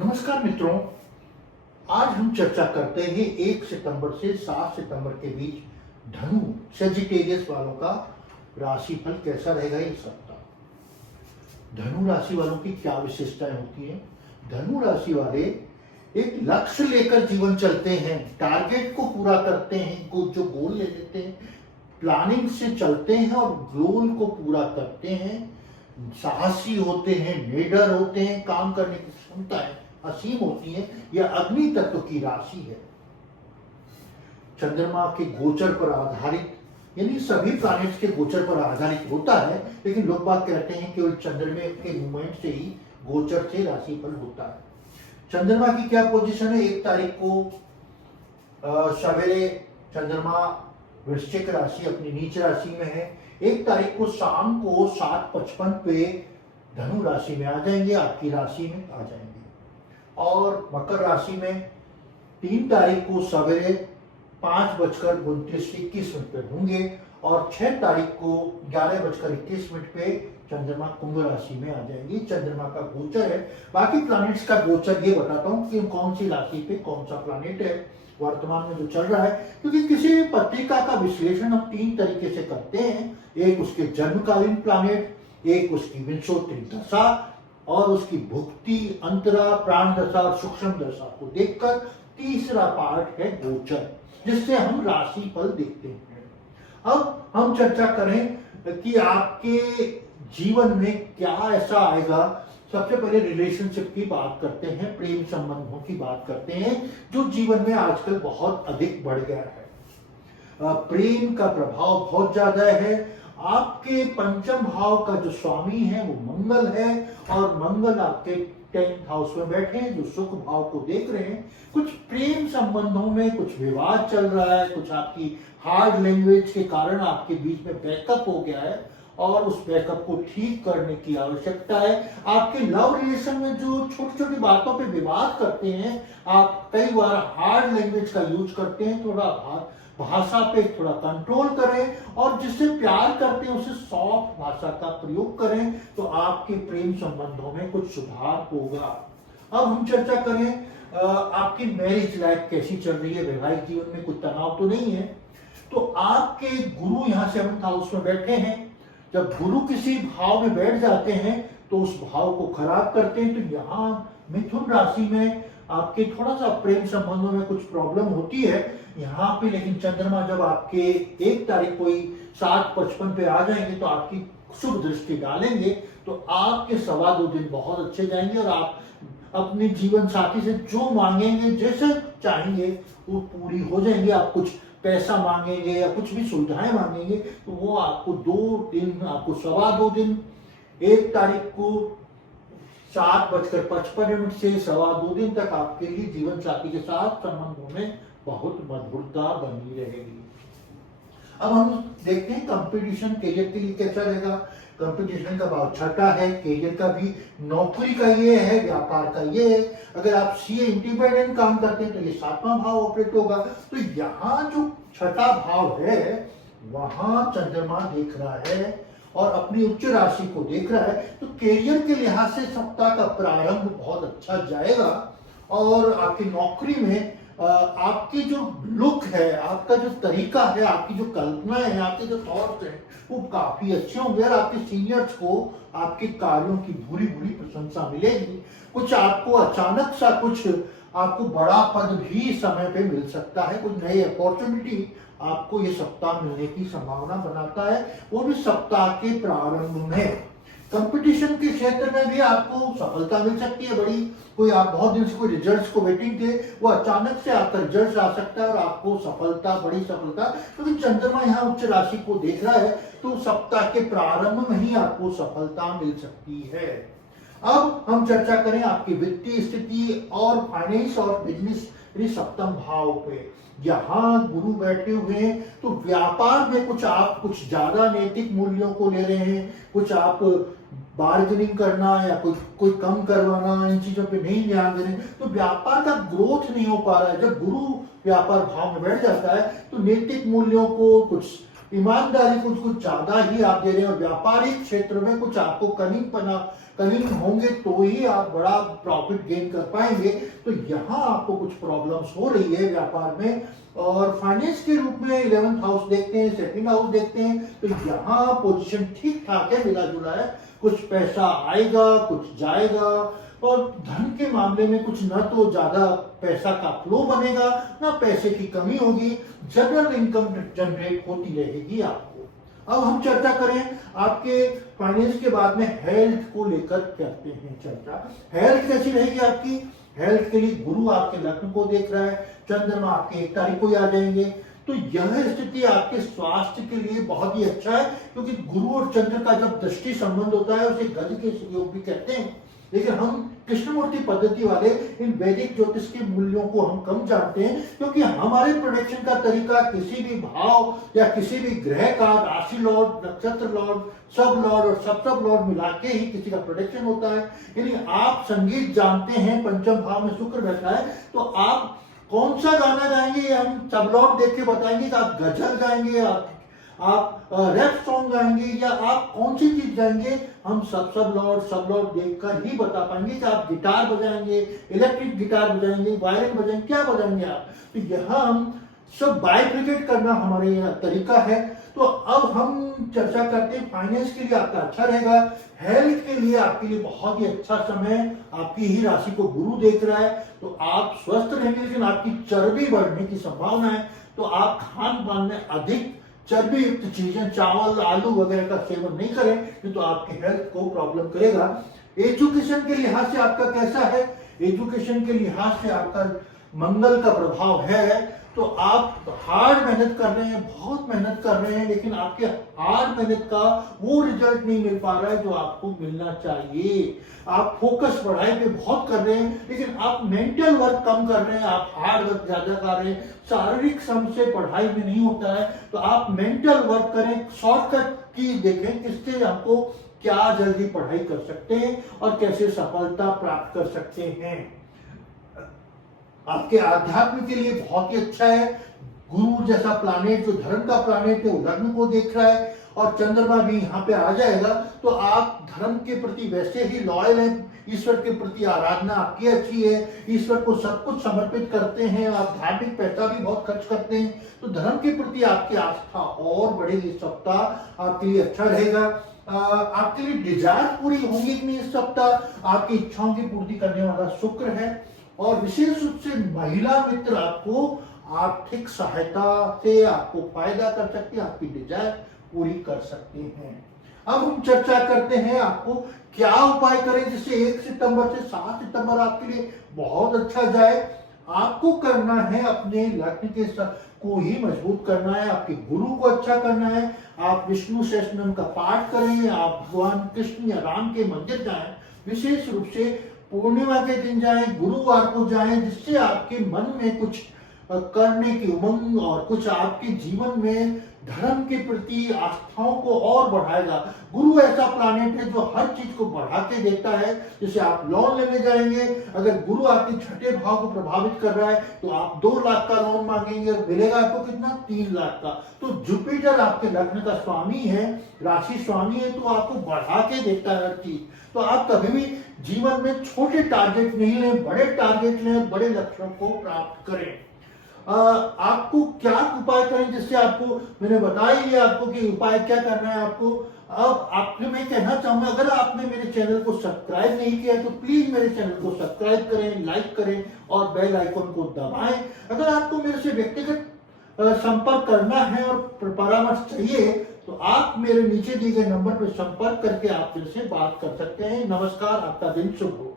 नमस्कार मित्रों, आज हम चर्चा करते हैं 1 सितंबर से 7 सितंबर के बीच धनु सेजिटेरियस वालों का राशिफल कैसा रहेगा इस सप्ताह। धनु राशि वालों की क्या विशेषताएं होती हैं। धनु राशि वाले एक लक्ष्य लेकर जीवन चलते हैं, टारगेट को पूरा करते हैं, जो गोल ले लेते हैं, प्लानिंग से चलते हैं और गोल को पूरा करते हैं। साहसी होते हैं, निडर होते हैं, काम करने की क्षमताएं असीम होती है। यह अग्नि तत्व की राशि है। चंद्रमा के गोचर पर आधारित, यानी सभी प्लैनेट्स के गोचर पर आधारित होता है, लेकिन लोग बात कहते हैं केवल चंद्रमा के मूवमेंट से ही गोचर से राशिफल होता है। चंद्रमा की क्या पोजीशन है। 1 तारीख को सवेरे चंद्रमा वृश्चिक राशि अपनी नीच राशि में है। 1 तारीख को शाम को 7:55 पे धनु राशि में आ जाएंगे, आपकी राशि में आ जाएंगे। और मकर राशि में 3 तारीख को सवेरे 5:29 पे होंगे और 6 तारीख को 11:21 पे चंद्रमा कुंभ राशि में आ जाएंगे। चंद्रमा का गोचर है। बाकी प्लैनेट्स का गोचर ये बताता हूँ कि कौन सी राशि पे कौन सा प्लैनेट है वर्तमान में जो चल रहा है, क्योंकि किसी भी पत्रिका का विश्लेषण हम 3 तरीके से करते हैं। एक उसके जन्मकालीन प्लैनेट, एक उसकी विंशोत्तरी दशा और उसकी भुक्ति, अंतरा, प्राण दशा और सूक्ष्म दशा को देखकर तीसरा पार्ट है गोचर, जिससे हम राशि फल देखते हैं। अब हम चर्चा करें कि आपके जीवन में क्या ऐसा आएगा। सबसे पहले रिलेशनशिप की बात करते हैं, प्रेम संबंधों की बात करते हैं, जो जीवन में आजकल बहुत अधिक बढ़ गया है। प्रेम का प्रभाव बहुत ज्यादा है। आपके पंचम भाव का जो स्वामी है वो मंगल है और मंगल आपके 10th हाउस में बैठे हैं, जो सुख भाव को देख रहे हैं। कुछ प्रेम संबंधों में कुछ विवाद चल रहा है, कुछ आपकी हार्ड लैंग्वेज के कारण आपके बीच में ब्रेकअप हो गया है और उस ब्रेकअप को ठीक करने की आवश्यकता है। आपके लव रिलेशन में जो छोटी छोटी बातों पे विवाद करते हैं, आप कई बार हार्ड लैंग्वेज का यूज करते हैं। थोड़ा भाषा पे थोड़ा कंट्रोल करें और जिससे प्यार करते हैं उसे सॉफ्ट भाषा का प्रयोग करें, तो आपके प्रेम संबंधों में कुछ सुधार होगा। अब हम चर्चा करें आपकी मैरिज लाइफ कैसी चल रही है, वैवाहिक जीवन में कुछ तनाव तो नहीं है। तो आपके गुरु यहाँ 7th हाउस में बैठे हैं। जब गुरु किसी भाव में बैठ जाते हैं तो उस भाव को खराब करते हैं। तो यहाँ मिथुन राशि में आपके थोड़ा सा प्रेम संबंधों में कुछ प्रॉब्लम होती है यहाँ पे, लेकिन चंद्रमा जब आपके 1 तारीख को ही 7:55 पे आ जाएंगे तो आपकी शुभ दृष्टि डालेंगे, तो आपके 2.25 दिन बहुत अच्छे जाएंगे और आप अपने जीवन साथी से जो मांगेंगे, जैसे चाहेंगे वो पूरी हो जाएंगी। आप कुछ पैसा मांगेंगे या कुछ भी सुविधाएं मांगेंगे तो वो आपको 2 दिन, आपको 2.25 दिन, 1 तारीख को 7:55 से 2.25 दिन तक आपके लिए जीवन साथी के साथ संबंधों में बहुत मधुरता बनी रहेगी। अब हम देखते हैं कंपटीशन करियर के लिए कैसा रहेगा। कंपटीशन का भाव 6ठा है, करियर का भी, नौकरी का ये है, व्यापार का ये है। अगर आप सीए इंडिपेंडेंट काम करते हैं तो ये 7वां भाव ऑपरेट होगा। तो यहाँ जो 6ठा भाव है वहां चंद्रमा देख रहा है और अपनी उच्च राशि को देख रहा है। तो करियर के लिहाज से सप्ताह का प्रारंभ बहुत अच्छा जाएगा और आपकी नौकरी में आपकी जो लुक है, आपका जो तरीका है, आपकी जो कल्पनाएं हैं, आपके जो थॉट्स हैं, वो काफी अच्छे होंगे और आपके सीनियर्स को आपके कार्यों की बुरी प्रशंसा मिलेगी। कुछ आपको अचानक सा कुछ आपको बड़ा पद भी समय पे मिल सकता है। कुछ नई अपॉर्चुनिटी आपको ये सप्ताह मिलने की संभावना बनाता है, वो भी सप्ताह के प्रारंभ में। कंपटीशन के क्षेत्र में भी आपको सफलता मिल सकती है बड़ी। कोई आप बहुत दिन से कोई रिजल्ट्स को वेटिंग थे, वो अचानक से आपका रिजल्ट आ सकता है और आपको सफलता, बड़ी सफलता, क्योंकि चंद्रमा यहाँ उच्च राशि को देख रहा है तो सप्ताह के प्रारंभ में ही आपको सफलता मिल सकती है। अब हम चर्चा करें आपकी वित्तीय स्थिति और फाइनेंस और बिजनेस 7म भाव पे। यहाँ गुरु बैठे हुए हैं तो व्यापार में कुछ ज्यादा नैतिक मूल्यों को ले रहे हैं, कुछ आप बार्गेनिंग करना या कोई कम करवाना, इन चीजों पे नहीं ध्यान दे रहे, तो व्यापार का ग्रोथ नहीं हो पा रहा है। जब गुरु व्यापार भाव में बैठ जाता है तो नैतिक मूल्यों को, कुछ ईमानदारी कुछ ज्यादा ही आप दे रहे हैं और व्यापारिक क्षेत्र में कुछ आपको कहीं होंगे तो ही आप बड़ा प्रॉफिट गेन कर पाएंगे। तो यहाँ आपको कुछ प्रॉब्लम्स हो रही है व्यापार में। और फाइनेंस के रूप में 11th हाउस देखते हैं, सेकंड हाउस देखते हैं, तो यहाँ पोजीशन ठीक ठाक है, मिला जुला है। कुछ पैसा आएगा, कुछ जाएगा। और धन के मामले में कुछ न तो ज्यादा पैसा का फ्लो बनेगा, ना पैसे की कमी होगी। जनरल इनकम जनरेट होती रहेगी आपको। अब हम चर्चा करें आपके फाइनेंस के बाद में हेल्थ को लेकर करते हैं चर्चा। हेल्थ कैसी रहेगी आपकी? हेल्थ के लिए गुरु आपके लग्न को देख रहा है, चंद्रमा आपके 1 तारीख को ही आ जाएंगे। तो यह स्थिति आपके स्वास्थ्य के लिए बहुत ही अच्छा है, क्योंकि गुरु और चंद्र का जब दृष्टि संबंध होता है उसे गज के योग भी कहते हैं। लेकिन हम कृष्णमूर्ति पद्धति वाले इन वैदिक ज्योतिष के मूल्यों को हम कम जानते हैं, क्योंकि हमारे प्रोडिक्शन का तरीका किसी भी भाव या किसी भी ग्रह का राशि लॉर्ड, नक्षत्र लॉर्ड, सब लॉर्ड और सब लॉर्ड मिला के ही किसी का प्रोडिक्शन होता है। यानी आप संगीत जानते हैं, पंचम भाव में शुक्र बैठा है, तो आप कौन सा गाना गाएंगे हम सब लॉर्ड देख के बताएंगे कि आप गजल गाएंगे, आप रैप सॉन्ग गाएंगे, या आप कौन सी चीज गाएंगे, हम सब लॉर्ड देखकर ही बता पाएंगे कि आप गिटार बजाएंगे, इलेक्ट्रिक गिटार बजाएंगे, वायलिन बजाएंगे, क्या बजाएंगे आप। तो यहाँ हम सब बाइफिकेट करना हमारे यहाँ तरीका है। तो अब हम चर्चा करते हैं फाइनेंस के लिए आपका अच्छा रहेगा। हेल्थ के लिए आपके लिए बहुत ही अच्छा समय, आपकी ही राशि को गुरु देख रहा है, तो आप स्वस्थ रहेंगे। लेकिन आपकी चर्बी बढ़ने की संभावना है, तो आप खान पान में अधिक चर्बी युक्त चीजें, चावल, आलू वगैरह का सेवन नहीं करें, नहीं तो आपके हेल्थ को प्रॉब्लम करेगा। एजुकेशन के लिहाज से आपका कैसा है? एजुकेशन के लिहाज से आपका मंगल का प्रभाव है, तो आप हार्ड मेहनत कर रहे हैं, बहुत मेहनत कर रहे हैं, लेकिन आपके हार्ड मेहनत का वो रिजल्ट नहीं मिल पा रहा है जो आपको मिलना चाहिए। आप फोकस पढ़ाई पे बहुत कर रहे हैं, लेकिन आप मेंटल वर्क कम कर रहे हैं, आप हार्ड वर्क ज्यादा कर रहे हैं। शारीरिक श्रम से पढ़ाई में नहीं होता है, तो आप मेंटल वर्क करें, शॉर्टकट की देखें, किससे आपको क्या जल्दी पढ़ाई कर सकते हैं और कैसे सफलता प्राप्त कर सकते हैं। आपके आध्यात्म के लिए बहुत ही अच्छा है। गुरु जैसा प्लैनेट, जो धर्म का प्लैनेट है, वो लग्न को देख रहा है, और चंद्रमा भी यहाँ पे आ जाएगा। तो आप धर्म के प्रति वैसे ही लॉयल हैं, ईश्वर के प्रति आराधना आपकी अच्छी है, ईश्वर को सब कुछ समर्पित करते हैं, आप धार्मिक पैसा भी बहुत खर्च करते हैं, तो धर्म के प्रति आपकी आस्था और बढ़ेगी। इस सप्ताह आपके लिए अच्छा रहेगा। आपके लिए डिजायर पूरी होंगी कि नहीं इस सप्ताह? आपकी इच्छाओं की पूर्ति करने वाला शुक्र है, और विशेष रूप से महिला मित्र आपको आर्थिक सहायता से आपको फायदा कर सकते हैं, आपकी डिजायर पूरी कर सकते हैं। अब हम चर्चा करते हैं आपको क्या उपाय करें जिससे 1 सितंबर से 7 सितंबर आपके लिए बहुत अच्छा जाए। आपको करना है अपने लग्न के को ही मजबूत करना है, आपके गुरु को अच्छा करना है। आप विष्णु सहस्त्रनाम का पाठ करें, आप भगवान कृष्ण या राम के मंदिर जाएं, विशेष रूप से पूर्णिमा के दिन जाएं, गुरुवार को जाएं, जिससे आपके मन में कुछ करने की उमंग और कुछ आपके जीवन में धर्म के प्रति आस्थाओं को और बढ़ाएगा। गुरु ऐसा प्लैनेट है जो हर चीज को बढ़ा के देता है। जैसे आप लोन लेने जाएंगे, अगर गुरु आपके छठे भाव को प्रभावित कर रहा है, तो आप 2 लाख का लोन मांगेंगे और मिलेगा आपको कितना? 3 लाख का। तो जुपिटर आपके लग्न का स्वामी है, राशि स्वामी है, तो आपको बढ़ा के देता है हर चीज। तो आप कभी भी जीवन में छोटे टारगेट नहीं लें, बड़े टारगेट लें, बड़े लक्ष्यों को प्राप्त करें। आपको क्या उपाय करें जिससे आपको, मैंने बताया ही आपको कि उपाय क्या करना है आपको। अब आपने, मैं कहना चाहूंगा, अगर आपने मेरे चैनल को सब्सक्राइब नहीं किया है तो प्लीज मेरे चैनल को सब्सक्राइब करें, लाइक करें और बेल आइकन को दबाएं। अगर आपको मेरे से व्यक्तिगत संपर्क करना है और परामर्श चाहिए, तो आप मेरे नीचे दिए गए नंबर पर संपर्क करके आप मेरे से बात कर सकते हैं। नमस्कार, आपका दिन शुभ हो।